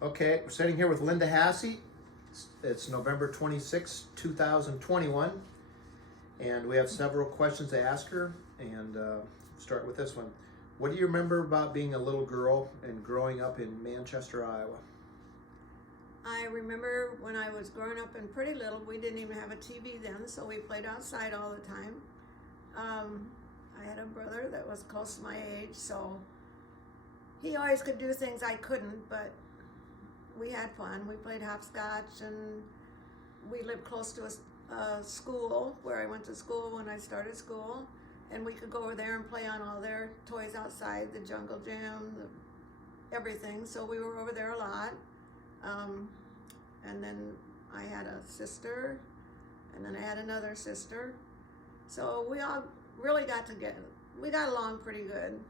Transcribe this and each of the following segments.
Okay, we're sitting here with Lynda Hahesy. It's November 26, 2021, and we have several questions to ask her, and start with this one. What do you remember about being a little girl and growing up in Manchester, Iowa? I remember when I was growing up and pretty little, we didn't even have a TV then, so we played outside all the time. I had a brother that was close to my age, so he always could do things I couldn't, but we had fun. We played hopscotch, and we lived close to a school where I went to school when I started school, and we could go over there and play on all their toys outside, the jungle gym, everything. So we were over there a lot. And then I had a sister, and then I had another sister. So we all really got together. We got along pretty good.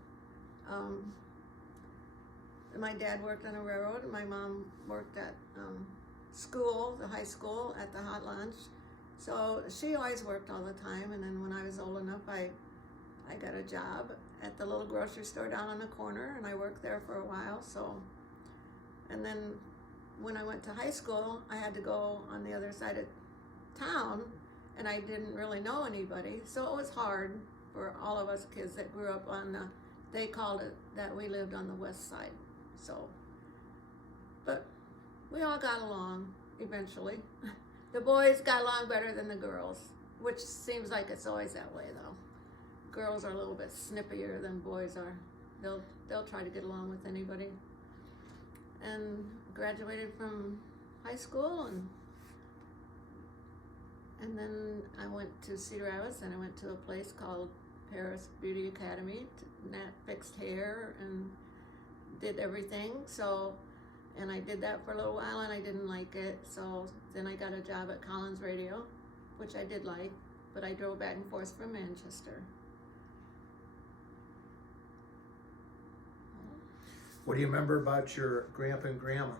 My dad worked on a railroad, and my mom worked at school, the high school, at the hot lunch. So she always worked all the time, and then when I was old enough, I got a job at the little grocery store down on the corner, and I worked there for a while. So, and then when I went to high school, I had to go on the other side of town, and I didn't really know anybody, so it was hard for all of us kids that grew up on the, they called it that we lived on the west side. So, but we all got along eventually. The boys got along better than the girls, which seems like it's always that way though. Girls are a little bit snippier than boys are. They'll try to get along with anybody. And graduated from high school, and then I went to Cedar Rapids, and I went to a place called Paris Beauty Academy, fixed hair and did everything. So, and I did that for a little while, and I didn't like it. So then I got a job at Collins Radio, which I did like, but I drove back and forth from Manchester. What do you remember about your grandpa and grandma?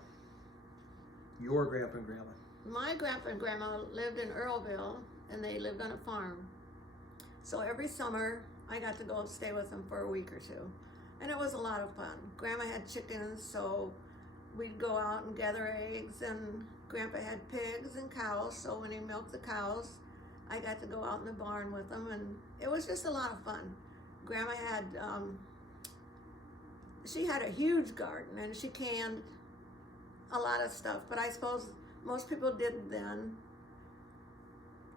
Your grandpa and grandma? My grandpa and grandma lived in Earlville, and they lived on a farm. So every summer, I got to go stay with them for a week or two. And it was a lot of fun. Grandma had chickens, so we'd go out and gather eggs, and Grandpa had pigs and cows, so when he milked the cows, I got to go out in the barn with them, and it was just a lot of fun. Grandma had, she had a huge garden, and she canned a lot of stuff, but I suppose most people did then,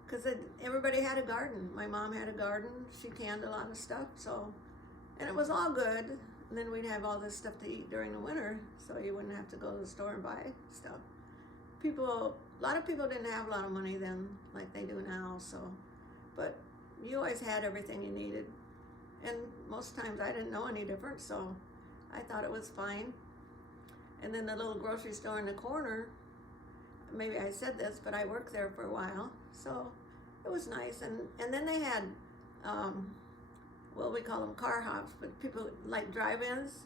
because everybody had a garden. My mom had a garden, she canned a lot of stuff, so, and it was all good. And then we'd have all this stuff to eat during the winter, so you wouldn't have to go to the store and buy stuff. A lot of people didn't have a lot of money then, like they do now, so, but you always had everything you needed. And most times I didn't know any different, so I thought it was fine. And then the little grocery store in the corner, maybe I said this, but I worked there for a while, so it was nice. And then they had, well, we call them car hops, but people like drive-ins.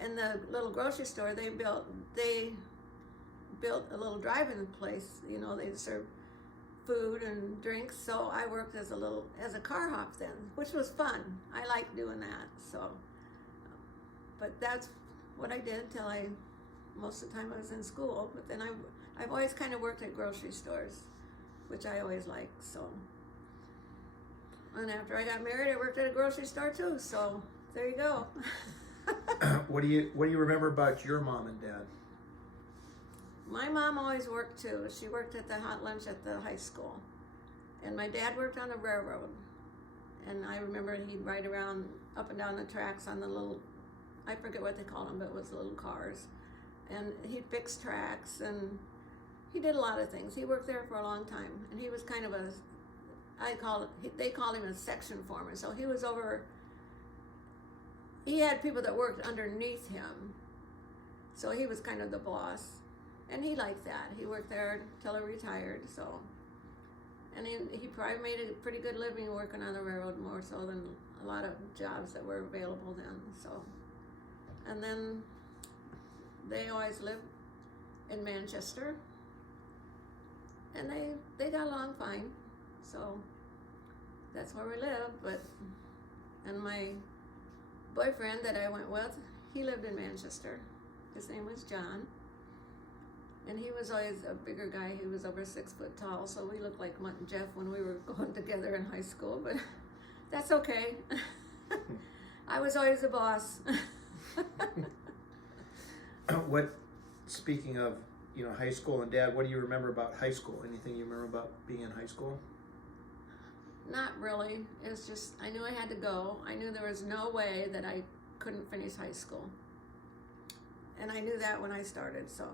And the little grocery store, they built a little drive-in place. You know, they served food and drinks. So I worked as a car hop then, which was fun. I liked doing that. So, but that's what I did till most of the time I was in school. But then I've always kind of worked at grocery stores, which I always liked. So. And after I got married, I worked at a grocery store too, so there you go. What do you remember about your mom and dad? My mom always worked too. She worked at the hot lunch at the high school. And my dad worked on a railroad. And I remember he'd ride around up and down the tracks on the little, I forget what they called them, but it was little cars. And he'd fix tracks, and he did a lot of things. He worked there for a long time, and he was kind of they called him a section foreman. So he was he had people that worked underneath him. So he was kind of the boss. And he liked that. He worked there till he retired, so. And he probably made a pretty good living working on the railroad, more so than a lot of jobs that were available then, so. And then they always lived in Manchester. And they got along fine, so. That's where we lived, and my boyfriend that I went with, he lived in Manchester. His name was John. And he was always a bigger guy. He was over 6 foot tall, so we looked like Mutt and Jeff when we were going together in high school, but that's okay. I was always the boss. Speaking of, high school and Dad, what do you remember about high school? Anything you remember about being in high school? Not really. It's just, I knew I had to go. I knew there was no way that I couldn't finish high school. And I knew that when I started, so.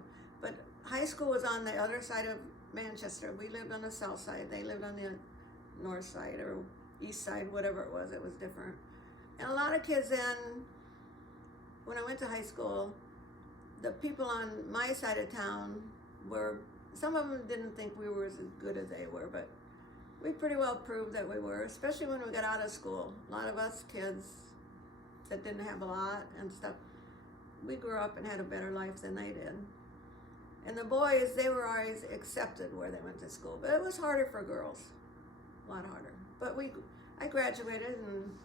But high school was on the other side of Manchester. We lived on the south side. They lived on the north side or east side, whatever it was different. And a lot of kids then, when I went to high school, the people on my side of town some of them didn't think we were as good as they were, but we pretty well proved that we were, especially when we got out of school. A lot of us kids that didn't have a lot and stuff, we grew up and had a better life than they did. And the boys, they were always accepted where they went to school, but it was harder for girls, a lot harder. But I graduated and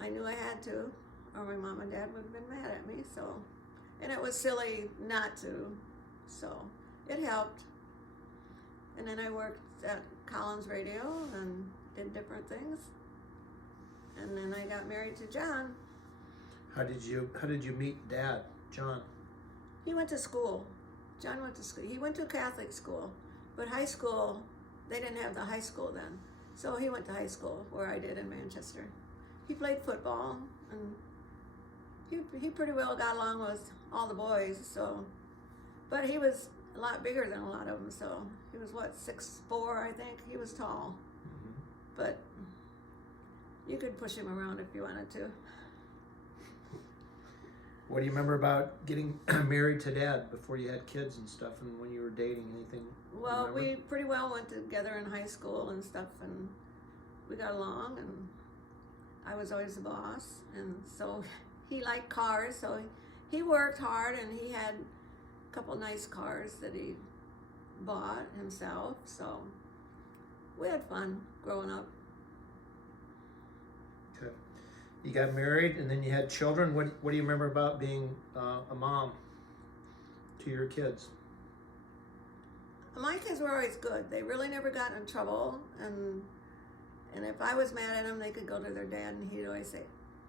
I knew I had to, or my mom and dad would have been mad at me, so. And it was silly not to, so it helped. And then I worked at Collins Radio and did different things. And then I got married to John. How did you meet Dad, John? He went to school. John went to school. He went to a Catholic school, but high school, they didn't have the high school then. So he went to high school where I did in Manchester. He played football and he pretty well got along with all the boys, so. But he was a lot bigger than a lot of them, so he was 6'4", I think. He was tall, but you could push him around if you wanted to. What do you remember about getting married to Dad before you had kids and stuff, and when you were dating? Anything? Well, we pretty well went together in high school and stuff, and we got along, and I was always the boss, and so he liked cars, so he worked hard, and he had a couple nice cars that he bought himself, so we had fun growing up. Okay. You got married, and then you had children. What do you remember about being a mom to your kids? My kids were always good. They really never got in trouble, and if I was mad at them, they could go to their dad, and he'd always say,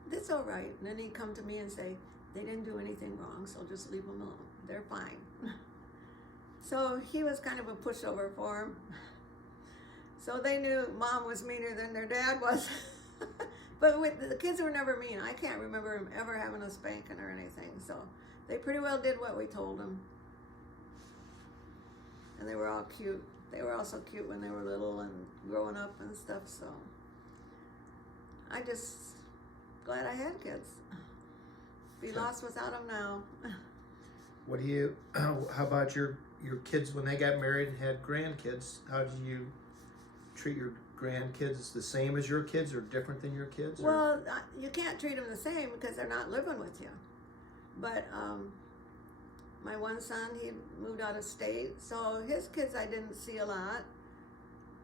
"That's all right." And then he'd come to me and say, "They didn't do anything wrong, so just leave them alone. They're fine." So he was kind of a pushover for them. So they knew Mom was meaner than their dad was. But the kids were never mean. I can't remember him ever having a spanking or anything. So they pretty well did what we told them. And they were all cute. They were also cute when they were little and growing up and stuff. So I just glad I had kids. Be lost without them now. How about your kids when they got married and had grandkids? How did you treat your grandkids? The same as your kids or different than your kids? Well, you can't treat them the same because they're not living with you. But my one son, he moved out of state, so his kids I didn't see a lot.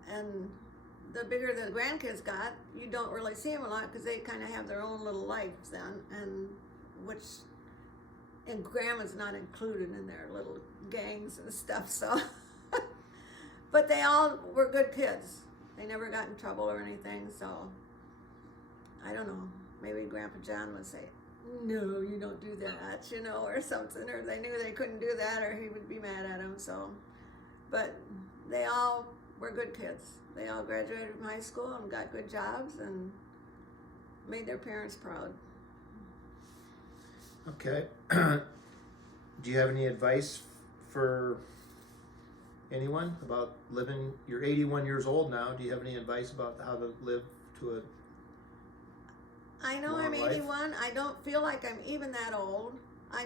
And the bigger the grandkids got, you don't really see them a lot because they kind of have their own little lives then, and grandma's not included in their little gangs and stuff, so. But they all were good kids. They never got in trouble or anything, so I don't know. Maybe Grandpa John would say, "No, you don't do that," or something, or they knew they couldn't do that, or he would be mad at him, so. But they all were good kids. They all graduated from high school and got good jobs and made their parents proud. Okay. Do you have any advice for anyone about living? You're 81 years old now. Do you have any advice about how to live to a I know long I'm life? 81. I don't feel like I'm even that old. I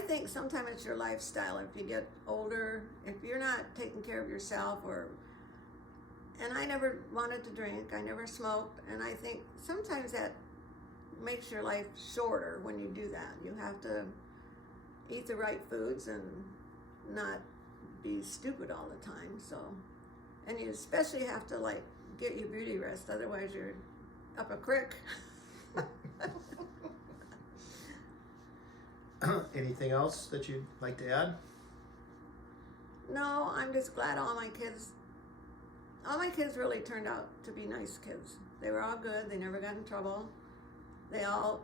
think sometimes it's your lifestyle. If you get older, if you're not taking care of yourself, and I never wanted to drink. I never smoked, and I think sometimes that makes your life shorter when you do that. You have to eat the right foods and not be stupid all the time. So, and you especially have to get your beauty rest, otherwise you're up a creek. Anything else that you'd like to add? No, I'm just glad all my kids really turned out to be nice kids. They were all good. They never got in trouble. They all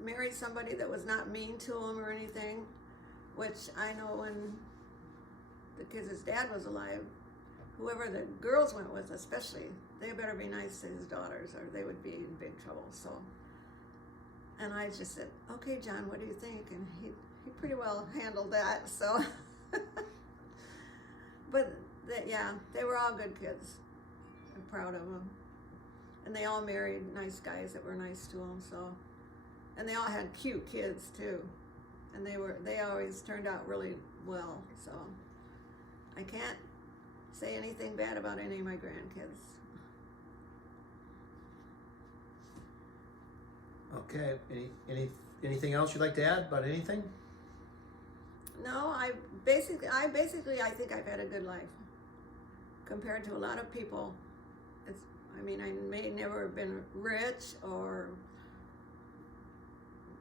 married somebody that was not mean to them or anything, which I know when the kids' dad was alive, whoever the girls went with especially, they better be nice to his daughters or they would be in big trouble. So, and I just said, okay, John, what do you think? And he pretty well handled that, so. But they were all good kids. I'm proud of them. And they all married nice guys that were nice to them, so. And they all had cute kids too. And they always turned out really well, so. I can't say anything bad about any of my grandkids. Okay, anything else you'd like to add about anything? No, I basically I think I've had a good life compared to a lot of people. I may never have been rich or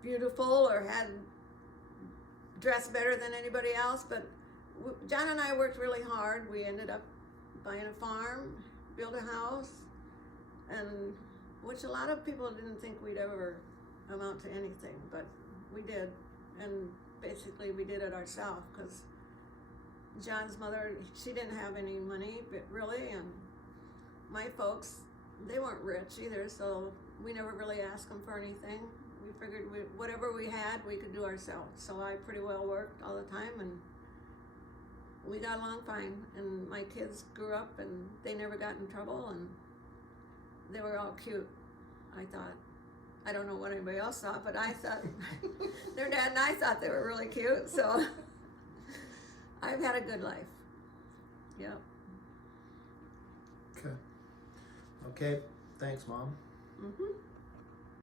beautiful or had dressed better than anybody else, but John and I worked really hard. We ended up buying a farm, built a house, and which a lot of people didn't think we'd ever amount to anything, but we did. And basically we did it ourselves because John's mother, she didn't have any money, but really, and my folks, they weren't rich either, so we never really asked them for anything. We figured whatever we had, we could do ourselves. So I pretty well worked all the time, and we got along fine. And my kids grew up, and they never got in trouble, and they were all cute, I thought. I don't know what anybody else thought, but I thought, their dad and I thought they were really cute, so I've had a good life. Yep. Okay. Okay, thanks, Mom. Mm-hmm.